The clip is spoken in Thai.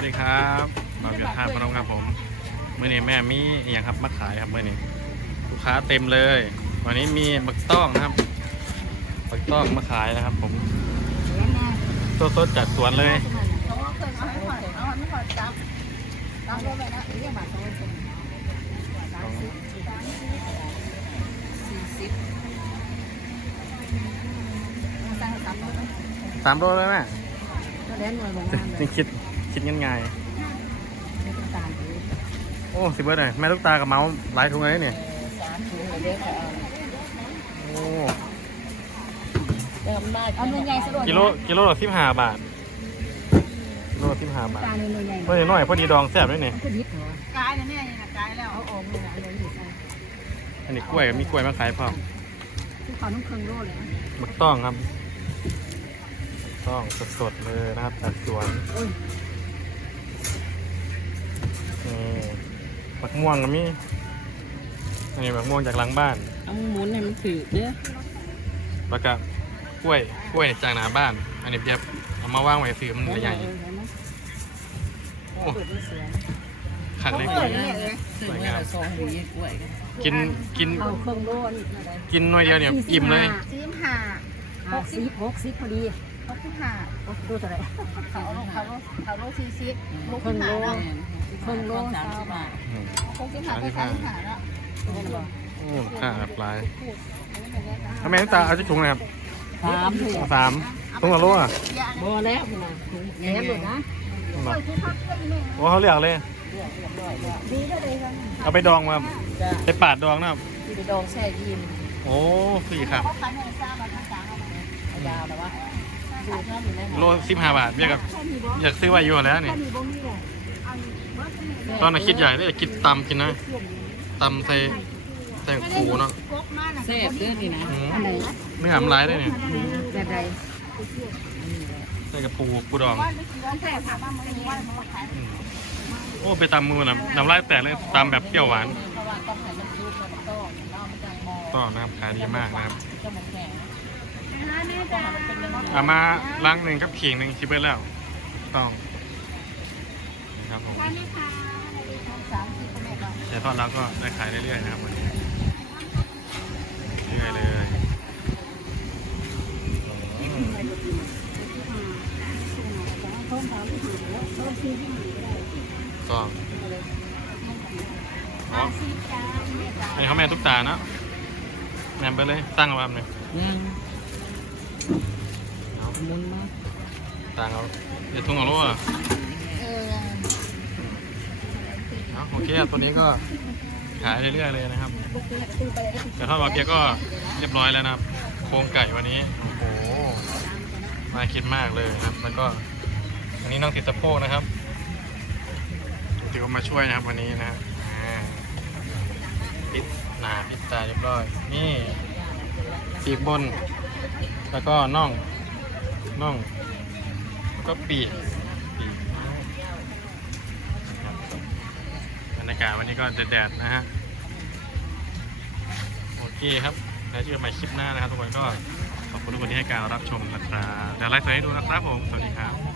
วัสดีครับมาเบียร์ท่าพนมครับผมเมื่อนี้แม่มีอหย่างครับมาขายครับเมื่อนี้ลูกค้าเต็มเลย วันนี้มีบักต้องนะครับบักต้องมาขายนะครับ ผมสดๆจากสวนเลยเขาก็เคยเอาให้ผ่อนเอาให้ผ่อนจับจับรถไปนะเรียกบาทสองสิบสามสิบสามสิบสี่สิบตั้งสามรถสามโลเลยแม่ก็เล่นหน่วยของงานเลนี่ยคิด คิดง่ายไม่ต้องการเลยๆโอ้สิเบิร์ดเลยแม่ลูกตากับเมาส์หลายถุงเลยเนี่ยสามถุงเลยเด็กเอาโอ้เติมได้เอาเงินใหญ่สะดวกกิโลกิโลละสิบห้าบาทกิโลละสิบห้าบาทตาเงินใหญ่เมื่อน้อยพอดีดองแซ่บด้วยเนี่ยมันก็นิดเหรอกายนะเนี่ยนะกายแล้วเอาออกเลยนะเลยอยู่ใส่อันนี้กล้วยมีกล้วยมาขายพร้อมที่เขาต้องเครื่องโลเลยนะบักต้องครับ ต้องสดๆเลยนะครับจากสวนโอ้ยนี่ บักม่วงก็มีนี่บักม่วงจากหลังบ้านเอาหมุนให้มันถือเด้อแล้วก็กล้วยกล้วยจากหน้าบ้าน อันนี้เบียบเอามาว่างไว้ซื้อมันใหญ่โอ้ขัดเลยกล้วยเนี่ยเลยสวยงามสองหวีกล้วยกินกินเอาเครื่องโลนี่อะไรกินหน่วยเดียวเนี่ยอิ่มเลยสี่สิบห้าหกสิบหกสิบพอดี หกสิบห้าดูเท่าไหร่เขาเขาเขาโลสี่สิบหกสิบห้าแล้วเครื่องโลสามสิบบาทอืมหกสิบห้าก็สามสิบห้าแล้วโอ้ค่าปลายทำไมน้ำตาเอาจะถุงเลยครับสามถุงสามถุงละโลอะโบแล้วนะถุงแหนมเลยนะโอ้เขาเรียกเลย ดีก็เลยครับเอาไปดองมาจะไปปาดดองนะครับไปดองแช่ยินโอ้สี่ครับเขาคันให้ทราบมาทางกลางเอายาวแต่ว่า โลสิบห้าบาทเรียกกับอยากซื้อไว้อยู่แล้วนี่ตอนนั้นคิดใหญ่เลยอยากกินตำกินนะตำใส่ใส่ปูเนาะเซฟเด้อนี่นะอืมอันไหนเนื้อมันร้ายด้วยเนี่ยแบบใดใส่กับปูปูดองแซ่บค่ะบ้างมันว่ามันขายอืมโอ้ไปตำมือนะน้ำลายแตกเลยตำแบบเปรี้ยวหวานเพราะว่าต้องให้มันยุบมันโตแล้วมันจะมองต่อนะครับขายดีมากนะครับจะมันแข็ง เอามาล้างหนึ่งกับขิงหนึ่งชิบเบิลแล้วต้องนะครับผมสามสิบคนเนี่ยก็เดี๋ยวทอดแล้วก็ได้ขายเรื่อยๆนะครับวันนี้เรื่อยๆเลยอืมก็อ๋ออันนี้เขาแม่ทุกตาเนอะแม่ไปเลยตั้งเอาแบบนี้ยังเอา มุนมากตั้งเอาเดี๋ยวทุ่งเอาโลอะเออเอาโอเคตัวนี้ก็ขายเรื่อยๆเลยนะครับ แต่ทอดบาเบียก็เรียบร้อยแล้วนะครับ โครงไก่วันนี้โอ้โหน่าคิดมากเลยนะครับ แล้วก็อันนี้น้องติดสะโพกนะครับถือว่ามาช่วยนะครับวันนี้นะปิดหนาปิดตาเรียบร้อย นี่ปีกบน แล้วก็น่อง น่องก็ปีกปีกนะครับบรรยากาศวันนี้ก็แดดๆนะฮะโอเคครับแล้วเจอกันใหม่คลิปหน้านะครับทุกคนก็ขอบคุณทุกคนที่ให้การรับชมนะครับเดี๋ยวไลฟ์สดให้ดูนะครับผม สวัสดีครับ